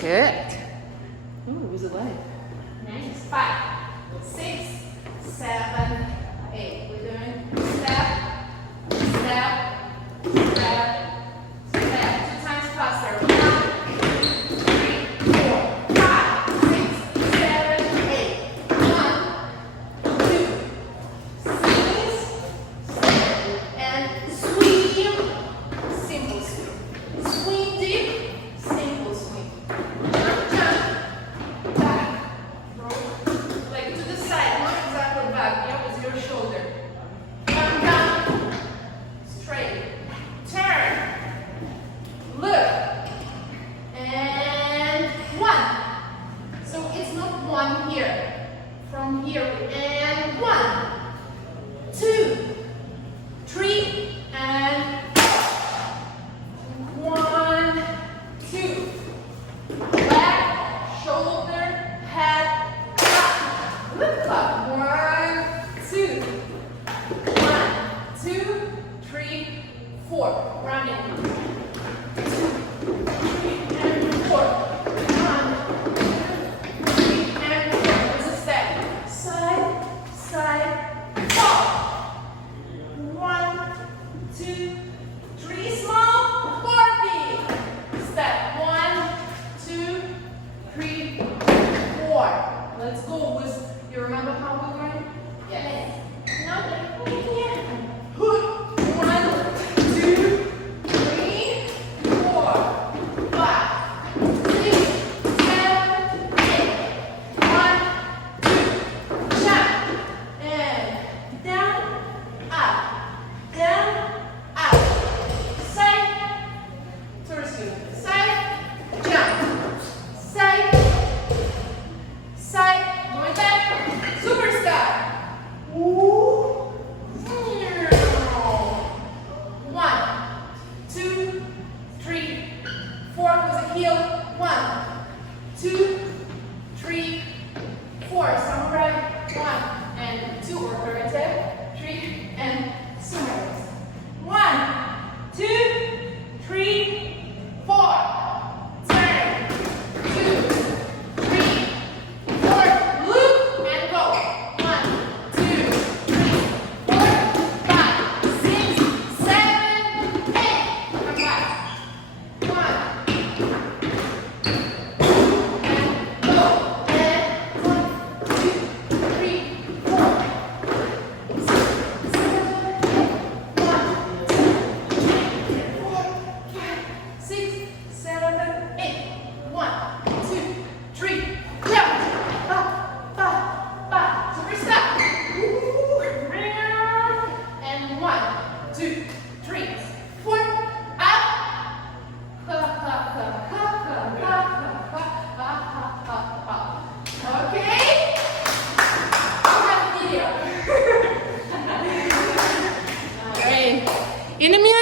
Good. Ooh, it was alive. Nice. 5, 6, 7, 8. We're doing step, step, step, step. 2 times faster. 1, 2, 3, 4, 5, 6, 7, 8. 1, 2, 6, 7, and swing. Simple swing. Swing deep. Simple swing. Jump, back, roll, leg to the side, not exactly back, yeah, with your shoulder. Come down, straight, turn, look, and 1. So it's not 1 here. From here, and 1, 2, 3, and 1, 2. Back, shoulder, head, up. Lift up. 1, 2. 1, 2, 3, 4. Running. 2, 3, and 4. 1, 2, 3, and 4. There's a step. Side, side, fall. 1, 2, 3. Small, 4 big. Step. 1, 2, 3, 4. Let's go with, you remember how we were? Yes. No, like here. 1, 2, 3, 4, 5, 6, 7, 8. 1, 2, jump. And down, up, side, towards you, side, jump, side, side, going back, superstar. Ooh. 1, 2, 3, 4 with a heel. 1, 2, 3, 4. Samurai. 1 and 2 or karate. 3 and samurai. 1, 2, 3, 4. Turn. 2, 3, 4. Loop and go. 1, 2, 3, 4, 5, 6, 7, 8. Come back. 1, and go. And 1, 2, 3, 4, 6, 7, 8. 1, 2, 3, 4, 5, 6, 7, 8. 1, 2, 3, jump. Up, up, up. Superstar. And 1, 2, 3, 4. Up. Ha, ha, ha, ha, ha, ha, ha, ha, ha, ha, ha. Okay? I have a video. All right. In a minute.